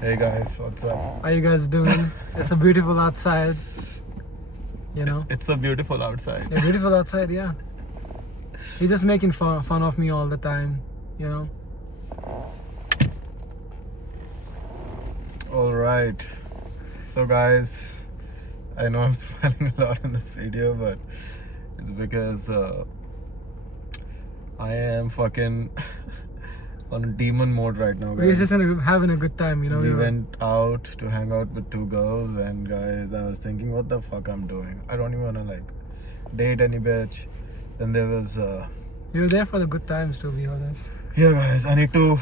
Hey guys, what's up? How you guys doing? It's a beautiful outside. You know? It's so beautiful outside. Yeah, beautiful outside, yeah. He's just making fun of me all the time, you know? Alright. So guys, I know I'm smiling a lot in this video, but it's because I am fucking on demon mode right now, We're guys. just having a good time, you know? We went out to hang out with two girls, and guys, I was thinking, what the fuck I'm doing? I don't even wanna like date any bitch. Then there was You were there for the good times, to be honest. yeah guys, I need to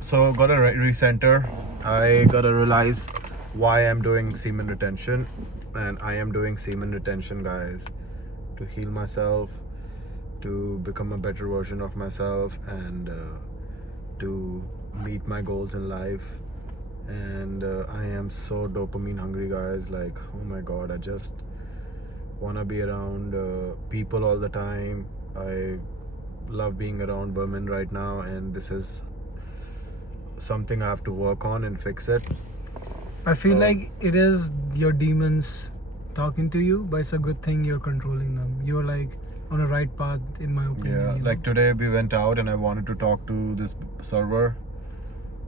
so gotta recenter. I gotta realize why I'm doing semen retention, and I am doing semen retention, guys, to heal myself, to become a better version of myself, and to meet my goals in life. And I am so dopamine hungry, guys. Like, oh my god, I just wanna be around people all the time. I love being around women right now, and this is something I have to work on and fix it. I feel like it is your demons talking to you, but it's a good thing you're controlling them. You're like on a right path, in my opinion. Yeah, you like know? today we went out and I wanted to talk to this server,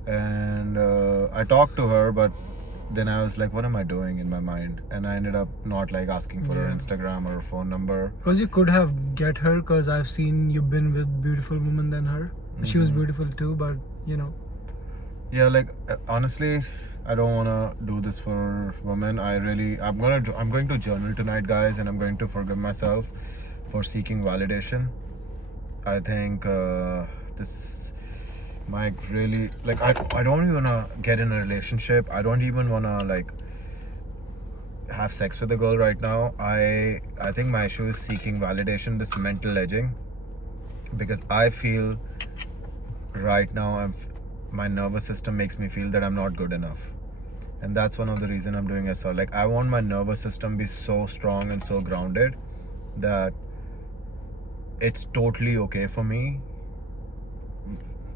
and I talked to her, but then I was like, what am I doing in my mind? And I ended up not like asking for her Yeah. Instagram or her phone number. Because you could have get her, because I've seen you've been with beautiful women than her. She was Mhm. beautiful too, but you know. Yeah, like honestly, I don't wanna do this for women. I'm going to journal tonight, guys, and I'm going to forgive myself for seeking validation. I think this might really like I don't even wanna get in a relationship. I don't even wanna like have sex with a girl right now. I think my issue is seeking validation, this mental edging, because I feel right now my nervous system makes me feel that I'm not good enough, and that's one of the reason I'm doing SR. Like, I want my nervous system be so strong and so grounded that it's totally okay for me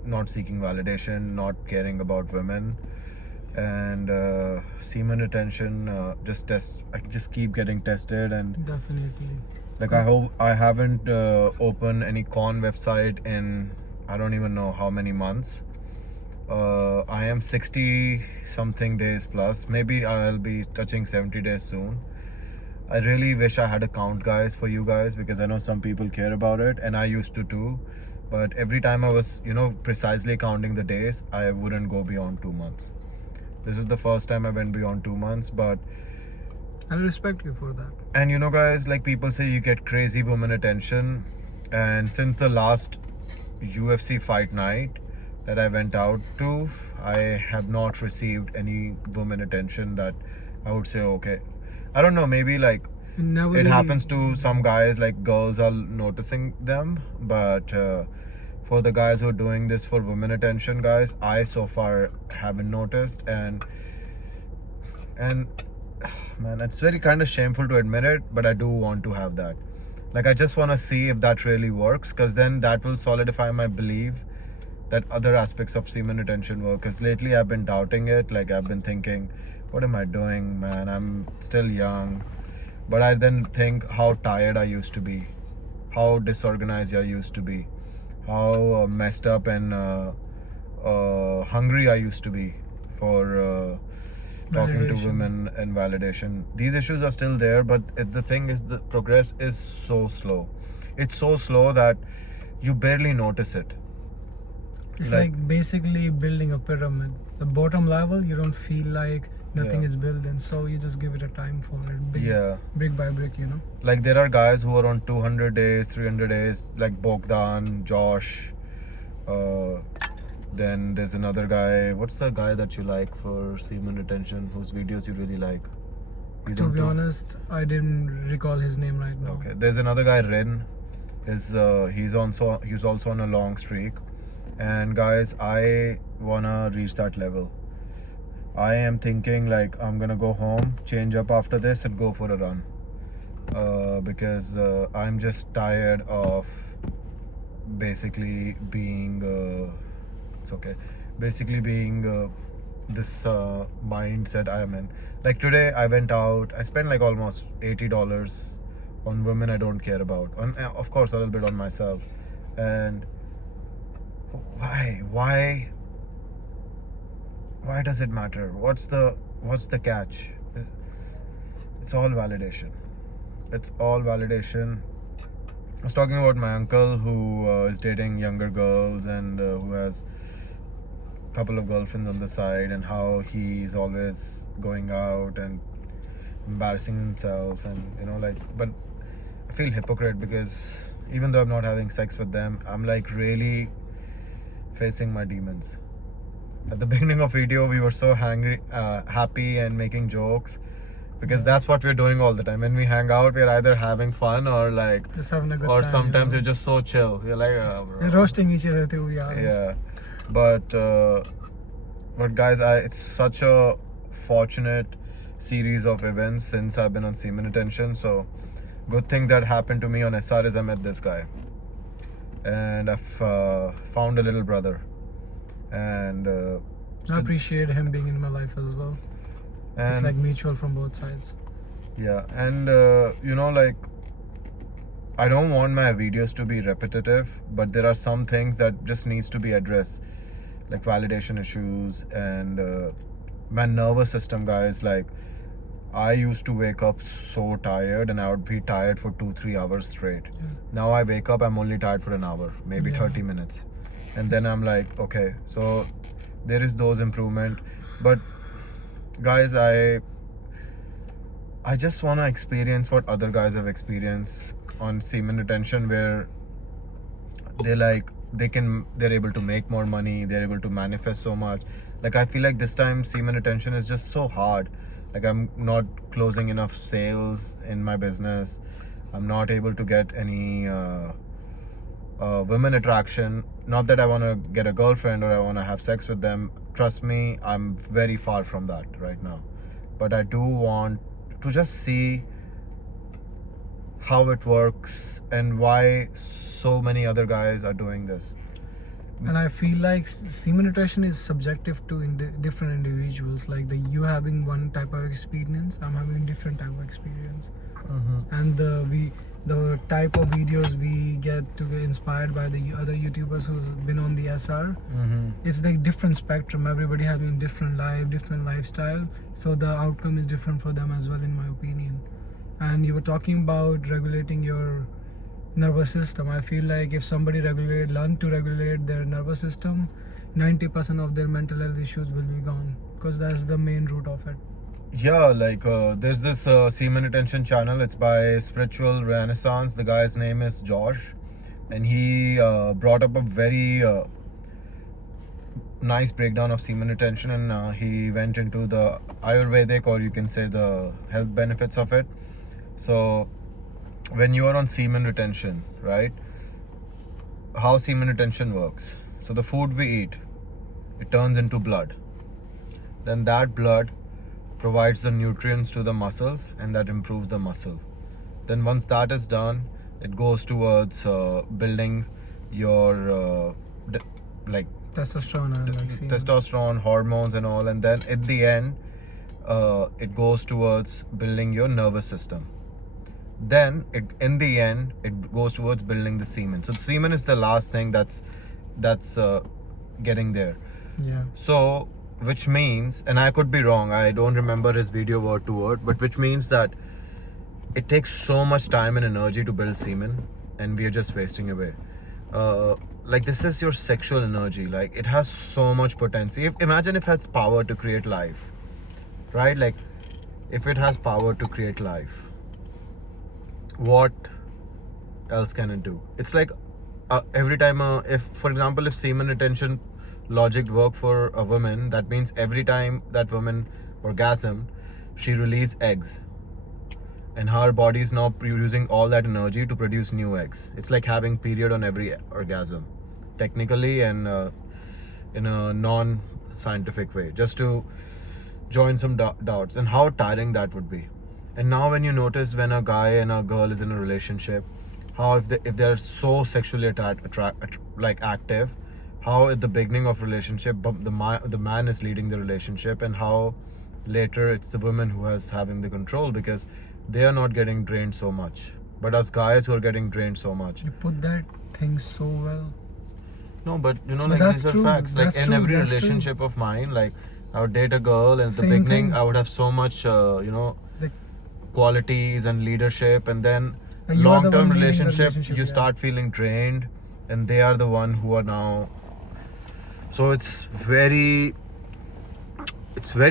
not seeking validation, not caring about women, and semen retention. I just keep getting tested, and Definitely. like I hope I haven't opened any con website in I don't even know how many months. I am 60 something days plus. Maybe I'll be touching 70 days soon. I really wish I had a count, guys, for you guys, because I know some people care about it, and I used to too. But every time I was, precisely counting the days, I wouldn't go beyond 2 months. This is the first time I went beyond 2 months, but I respect you for that. and guys, like people say, you get crazy woman attention, and since the last UFC fight night that I went out to, I have not received any woman attention that I would say, okay, I don't know, maybe like You never it really- happens to some guys, like girls are noticing them, but for the guys who are doing this for women attention, guys, I so far haven't noticed, and man, it's very kind of shameful to admit it, but I do want to have that. Like, I just want to see if that really works, because then that will solidify my belief that other aspects of semen retention work. Because lately I've been doubting it. Like, I've been thinking, what am I doing, man? I'm still young. But I then think how tired I used to be, how disorganized I used to be, how messed up and hungry I used to be for talking to Validation. women and validation. These issues are still there, but the thing is, the progress is so slow. It's so slow that you barely notice it. It's Like- like basically building a pyramid. The bottom level, you don't feel like nothing Yeah. is built in, so you just give it a time for it. Yeah. Brick by brick, you know. Like, there are guys who are on 200 days, 300 days, like Bogdan, Josh. Then there's another guy. What's the guy that you like for semen retention, whose videos you really like? He's To on be two- honest, I didn't recall his name right now. Okay. There's another guy, Rin. He's also on a long streak. And guys, I wanna reach that level. I am thinking like I'm gonna go home, change up after this, and go for a run. Because I'm just tired of basically being it's okay. basically being this mindset I am in. Like today, I went out. I spent like almost $80 on women I don't care about. On of course a little bit on myself. And why does it matter? What's the catch? It's all validation. It's all validation. I was talking about my uncle who is dating younger girls and who has a couple of girlfriends on the side, and how he's always going out and embarrassing himself, and but I feel hypocrite because even though I'm not having sex with them, I'm like really facing my demons. At the beginning of video, we were so happy and making jokes because that's what we're doing all the time. When we hang out, we're either having fun or like, Just having a good or time. sometimes you're just so chill. You're like, bro. We're roasting each other to be honest. Yeah, but guys, it's such a fortunate series of events since I've been on semen retention. So good thing that happened to me on SR is I met this guy, and I've found a little brother, and I appreciate him being in my life as well. It's and like mutual from both sides. yeah, and like, I don't want my videos to be repetitive, but there are some things that just needs to be addressed, like validation issues and my nervous system, guys. Like, I used to wake up so tired, and I would be tired for 2-3 hours straight. Yeah. Now I wake up, I'm only tired for an hour, maybe Yeah. 30 minutes, and then I'm like, okay, so there is those improvement. But guys, I just want to experience what other guys have experienced on semen retention, where they're able to make more money, they're able to manifest so much. Like, I feel like this time semen retention is just so hard. Like, I'm not closing enough sales in my business. I'm not able to get any women attraction. Not that I want to get a girlfriend or I want to have sex with them. Trust me, I'm very far from that right now. But I do want to just see how it works and why so many other guys are doing this. And I feel like semen retention is subjective to different individuals. Like you having one type of experience, I'm having different type of experience. And the type of videos we get to get inspired by the other YouTubers who's been on the SR, it's like different spectrum. Everybody having different life, different lifestyle, so the outcome is different for them as well, in my opinion. And you were talking about regulating your nervous system. I feel like if somebody learn to regulate their nervous system, 90% of their mental health issues will be gone, because that's the main root of it. Yeah, like there's this semen retention channel. It's by Spiritual Renaissance. The guy's name is Josh, and he brought up a very nice breakdown of semen retention, and he went into the Ayurvedic, or you can say the health benefits of it. So when you are on semen retention, right, how semen retention works. So the food we eat, it turns into blood. Then that blood provides the nutrients to the muscle, and that improves the muscle. Then once that is done, it goes towards building your Testosterone and like semen. testosterone, hormones and all, and then at the end it goes towards building your nervous system. Then in the end it goes towards building the semen. So the semen is the last thing that's getting there. Yeah. So which means, and I could be wrong, I don't remember his video word to word, but which means that it takes so much time and energy to build semen, and we are just wasting away. Like, this is your sexual energy. Like, it has so much potential. Imagine if it has power to create life, right? Like, if it has power to create life, what else can it do? It's like every time if, for example, if semen retention logic work for a woman, that means every time that woman orgasmed, she released eggs, and her body is now using all that energy to produce new eggs. It's like having period on every orgasm, technically, and in a non-scientific way, just to join some dots, and how tiring that would be. And now when you notice, when a guy and a girl is in a relationship, how if they're so sexually active, how at the beginning of relationship the man is leading the relationship, and how later it's the woman who is having the control, because they are not getting drained so much, but us guys who are getting drained so much. You put that thing so well. No, but you know, But like that's these are true. facts. Like That's in true. every That's true. relationship of mine, like I would date a girl, and at the Same beginning thing. I would have so much Like, qualities and leadership, and then you are the one long-term leading the relationship, relationship, you yeah. start feeling drained, and they are the one who are now. So it's very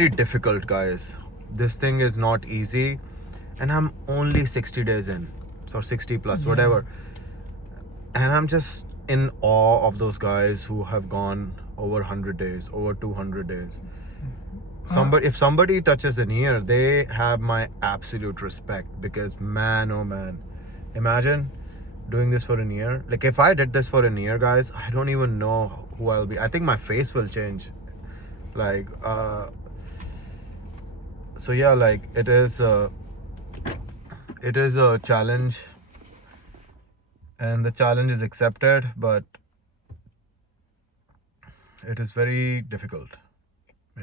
difficult, guys. This thing is not easy, and I'm only 60 days in, or 60 plus, Yeah. whatever, and I'm just in awe of those guys who have gone over 100 days, over 200 days. If somebody touches an year, they have my absolute respect, because man, oh man, imagine doing this for a year. Like if I did this for a year, guys, I don't even know who I'll be. I think my face will change. Like so yeah, like it is a challenge, and the challenge is accepted, but it is very difficult.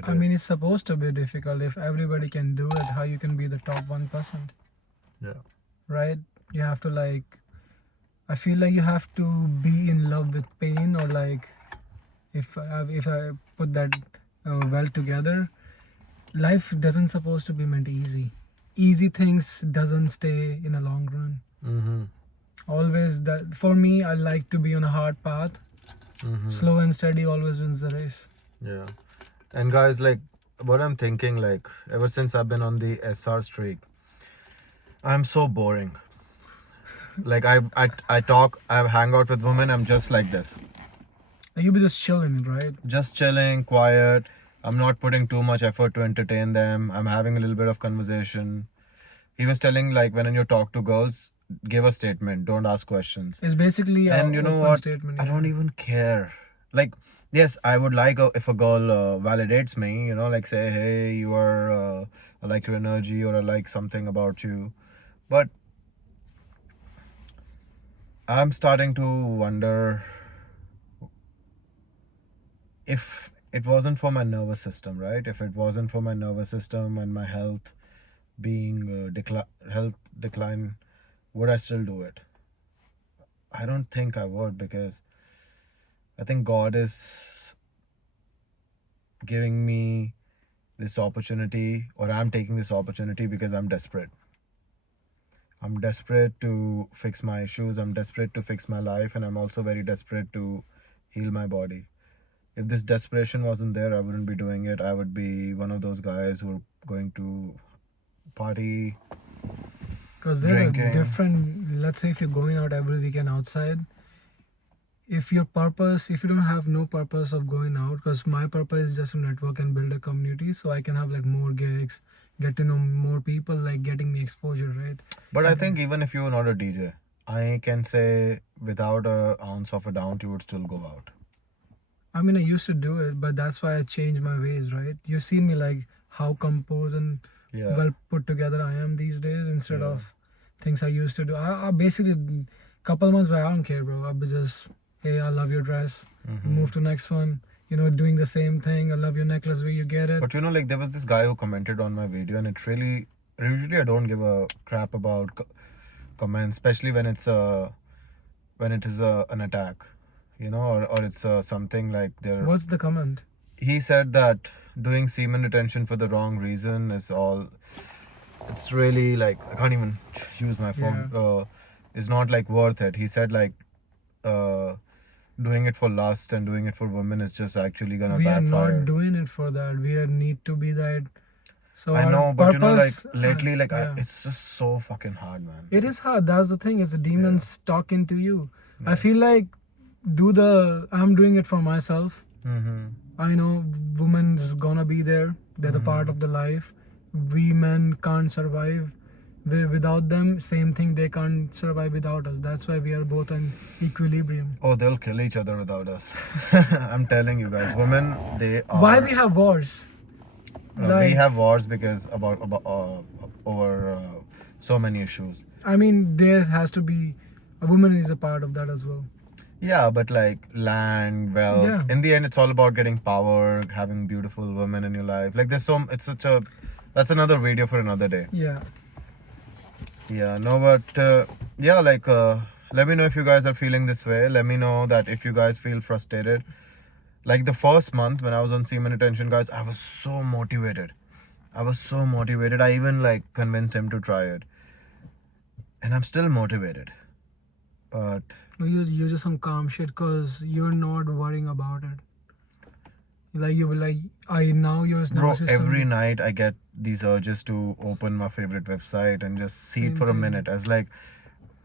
I mean, it's supposed to be difficult. If everybody can do it, how you can be the top 1%? Yeah. Right? You have to like. I feel like you have to be in love with pain, or like, if I put that well together, life doesn't supposed to be meant easy. Easy things doesn't stay in a long run. Mm-hmm. Always that for me, I like to be on a hard path. Mm-hmm. Slow and steady always wins the race. Yeah. And guys, like what I'm thinking, like ever since I've been on the SR streak, I'm so boring. Like I talk, I hang out with women, I'm just like this. You be just chilling, right? Just chilling, quiet. I'm not putting too much effort to entertain them. I'm having a little bit of conversation. He was telling, like, when you talk to girls, give a statement, don't ask questions. It's basically And you know open what? statement. I don't even care. Like, yes, I would like if a girl validates me, you know, like say, hey, you are, I like your energy, or I like something about you. But I'm starting to wonder if it wasn't for my nervous system, right? If it wasn't for my nervous system and my health being health decline, would I still do it? I don't think I would, because I think God is giving me this opportunity, or I'm taking this opportunity because I'm desperate. I'm desperate to fix my issues. I'm desperate to fix my life, and I'm also very desperate to heal my body. If this desperation wasn't there, I wouldn't be doing it. I would be one of those guys who are going to party. Because there's drinking. a different, let's say if you're going out every weekend outside, if you don't have no purpose of going out, because my purpose is just to network and build a community, so I can have like more gigs, get to know more people, like getting me exposure, right? But I think even if you're not a DJ, I can say without an ounce of a doubt, you would still go out. I mean, I used to do it, but that's why I changed my ways, right? You see me like how composed and well put together I am these days, instead of things I used to do. I basically, couple months back, I don't care, bro. I'll be just, hey, I love your dress. Move to next one. You know, doing the same thing. I love your necklace, where you get it. But you know, like there was this guy who commented on my video, and it really, usually I don't give a crap about comments, especially when it is an attack, you know, or it's something like there. What's the comment? He said that doing semen retention for the wrong reason is all. It's really like, I can't even use my phone. It's not like worth it. He said like doing it for lust and doing it for women is just actually gonna backfire. We are not doing it for that. We need to be that. So I know, but you know, like lately, like yeah. it's just so fucking hard, man. It is hard. That's the thing. It's the demons talking to you. I feel like I'm doing it for myself. I know women is gonna be there. They're the part of the life. We men can't survive without them. Same thing, they can't survive without us. That's why we are both in equilibrium. Oh, they'll kill each other without us. I'm telling you guys, women, they are. Why we have wars? We have wars because over so many issues. I mean, there has to be a woman is a part of that as well. Yeah, but like land, wealth. Yeah. In the end, it's all about getting power, having beautiful women in your life. Like there's so it's such a that's another video for another day. Yeah. Yeah, no, but yeah, like let me know if you guys are feeling this way. Let me know that if you guys feel frustrated. Like the first month when I was on semen retention, guys, I was so motivated. I was so motivated. I even like convinced him to try it, and I'm still motivated. But You just some calm shit because you're not worrying about it. Like you will like your bro, nervous system. every night I get these urges to open my favorite website and just see Same it for a thing. minute. I was like,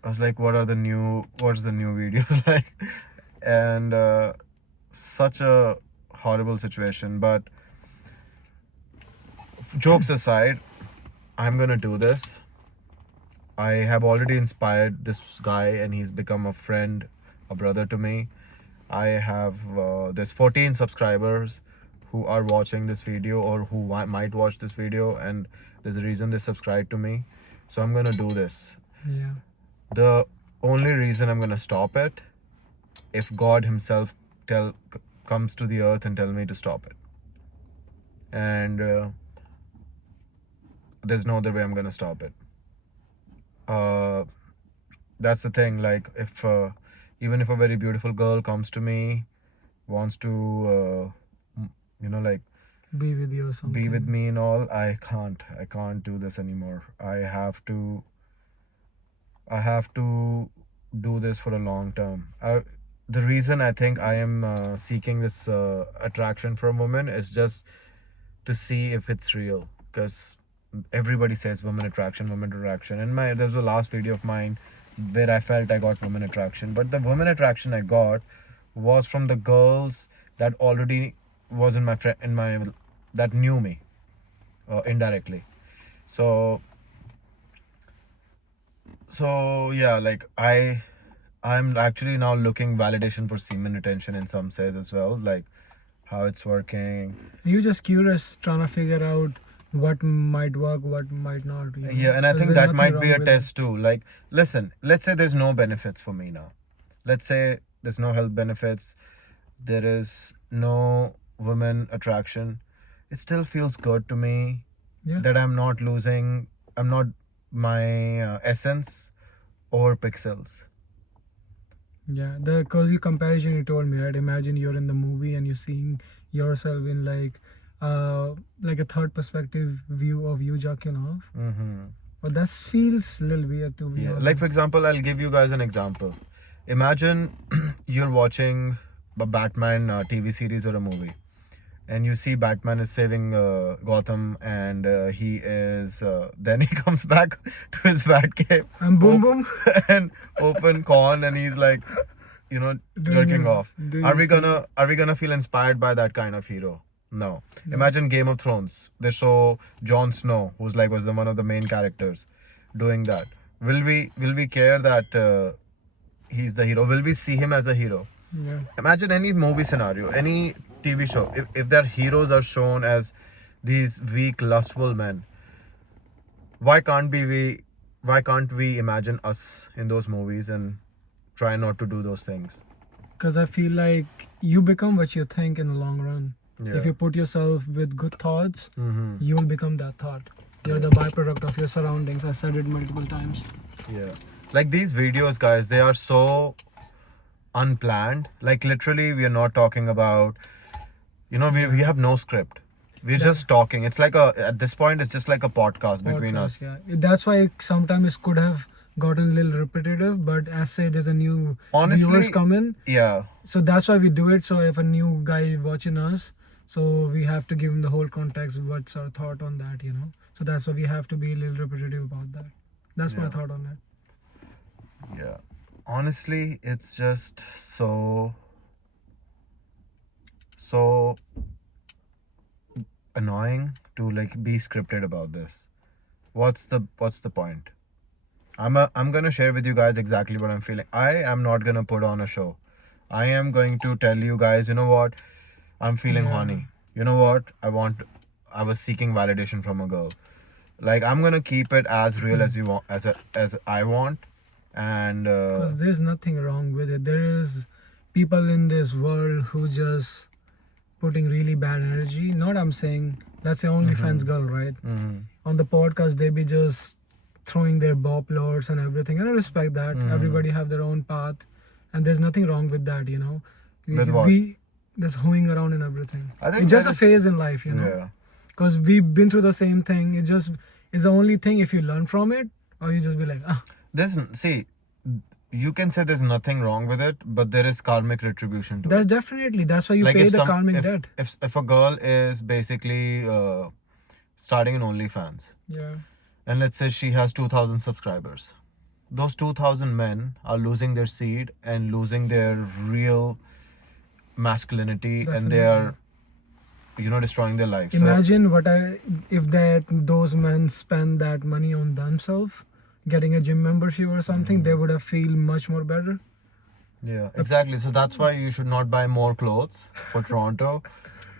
what's the new videos like? And such a horrible situation. But jokes aside, I'm gonna do this. I have already inspired this guy, and he's become a friend, a brother to me. I have there's 14 subscribers who are watching this video or who might watch this video, and there's a reason they subscribe to me. So I'm gonna do this. Yeah. The only reason I'm gonna stop it if God Himself comes to the earth and tell me to stop it. And there's no other way I'm gonna stop it. That's the thing. Like if even if a very beautiful girl comes to me, wants to like Be with you or something. be with me and all, I can't do this anymore. I have to do this for a long term. The reason I think I am seeking this attraction from women is just to see if it's real, because everybody says women attraction, and there's a last video of mine where I felt I got women attraction, but the women attraction I got was from the girls that already was in my that knew me indirectly. So yeah, like I'm actually now looking validation for semen retention in some sense as well, like how it's working. You're just curious, trying to figure out what might work, what might not. You know? Yeah, and I So think there's that nothing might wrong be a with test too. Like, listen, let's say there's no benefits for me now. Let's say there's no health benefits, there is no women attraction. It still feels good to me Yeah. that I'm not my essence or pixels. Yeah, the cozy comparison you told me, right? Imagine you're in the movie and you're seeing yourself in like a third perspective view of you jerking off. Mm-hmm. But that feels a little weird to be Yeah, honest. like for example, I'll give you guys an example. Imagine you're watching a Batman TV series or a movie, and you see Batman is saving Gotham, and he is then he comes back to his Batcave And boom boom. and open con, and he's like, Doing jerking his- off. doing Are we his thing. gonna feel inspired by that kind of hero? No. Imagine Game of Thrones. They show Jon Snow, who's like was one of the main characters, doing that. Will we care that he's the hero? Will we see him as a hero? Yeah. Imagine any movie scenario, any TV show. If their heroes are shown as these weak, lustful men, why can't we imagine us in those movies and try not to do those things? Because I feel like you become what you think in the long run. Yeah. If you put yourself with good thoughts, Mm-hmm. you'll become that thought. You're the byproduct of your surroundings. I said it multiple times. Yeah. Like these videos, guys, they are so unplanned. Like literally, we are not talking about, we have no script. We're just talking. It's like at this point, it's just like a podcast between Podcast, us. Yeah, that's why sometimes it could have gotten a little repetitive. But as say, there's a new Honestly, viewers come in, Yeah. so that's why we do it. So if a new guy watching us, so we have to give him the whole context. What's our thought on that? So that's why we have to be a little repetitive about that. That's my Yeah. thought on it. Yeah. Honestly, it's just so annoying to like be scripted about this. What's the point? I'm gonna share with you guys exactly what I'm feeling. I am not gonna put on a show. I am going to tell you guys, you know what? I'm feeling Yeah. horny. You know what? I was seeking validation from a girl. Like I'm gonna keep it as real as you want, as I want, and Because there's nothing wrong with it. There is people in this world who just putting really bad energy. Not I'm saying that's the OnlyFans girl, right? On the podcast they be just throwing their bop lords and everything, and I respect that. Everybody have their own path, and there's nothing wrong with that, you know. With what? We just hoeing around and everything. I think It's just that a is- phase in life, you know. Yeah. Because we've been through the same thing. It just is the only thing. If you learn from it, or you just be like, See, you can say there's nothing wrong with it, but there is karmic retribution to that's it. definitely, that's why you Like pay if the some, karmic if, debt. if a girl is basically starting an OnlyFans, Yeah. and let's say she has 2,000 subscribers, those 2,000 men are losing their seed and losing their real masculinity, and they are, you know, destroying their life. Imagine if those men spend that money on themselves, getting a gym membership or something, they would have feel much more better. Yeah, exactly. So that's why you should not buy more clothes for Toronto.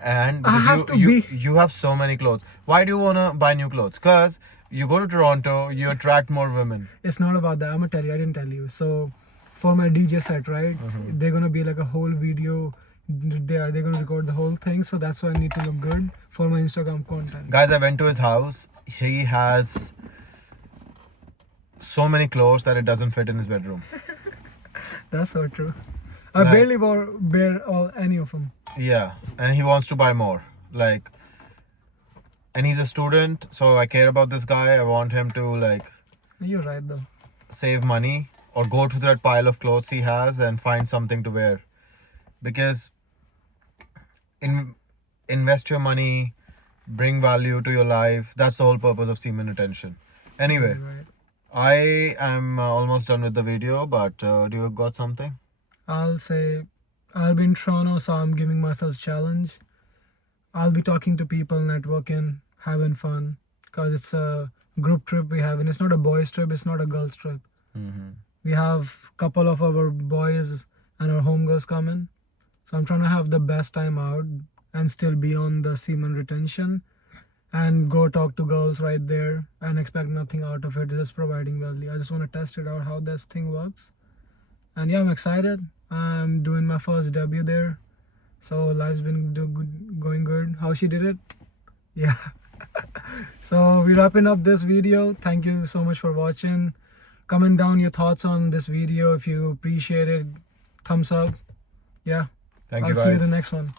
And I because have to you have so many clothes. Why do you want to buy new clothes? Because you go to Toronto, you attract more women. It's not about that. I'm gonna tell you. I didn't tell you. So, for my DJ set, right? They're gonna be like a whole video. They're gonna record the whole thing. So that's why I need to look good for my Instagram content. Guys, I went to his house. He has so many clothes that it doesn't fit in his bedroom. That's so true. I Like- barely wear any of them. Yeah, and he wants to buy more. Like, and he's a student, so I care about this guy. I want him to like You're right though. save money or go to that pile of clothes he has and find something to wear, because invest your money, bring value to your life. That's the whole purpose of semen retention. Anyway, You're right. I am almost done with the video, but do you got something? I'll say I'll be in Toronto, so I'm giving myself challenge. I'll be talking to people, networking, having fun, because it's a group trip we have, and it's not a boys trip, it's not a girls trip. We have couple of our boys and our homegirls coming, so I'm trying to have the best time out and still be on the semen retention and go talk to girls right there and expect nothing out of it, just providing value. I just want to test it out how this thing works. And yeah, I'm excited. I'm doing my first debut there, so life's been going good. How she did it? Yeah. So we're wrapping up this video. Thank you so much for watching. Comment down your thoughts on this video if you appreciate it. Thumbs up. Yeah. Thank I'll you, see you in guys. the next one.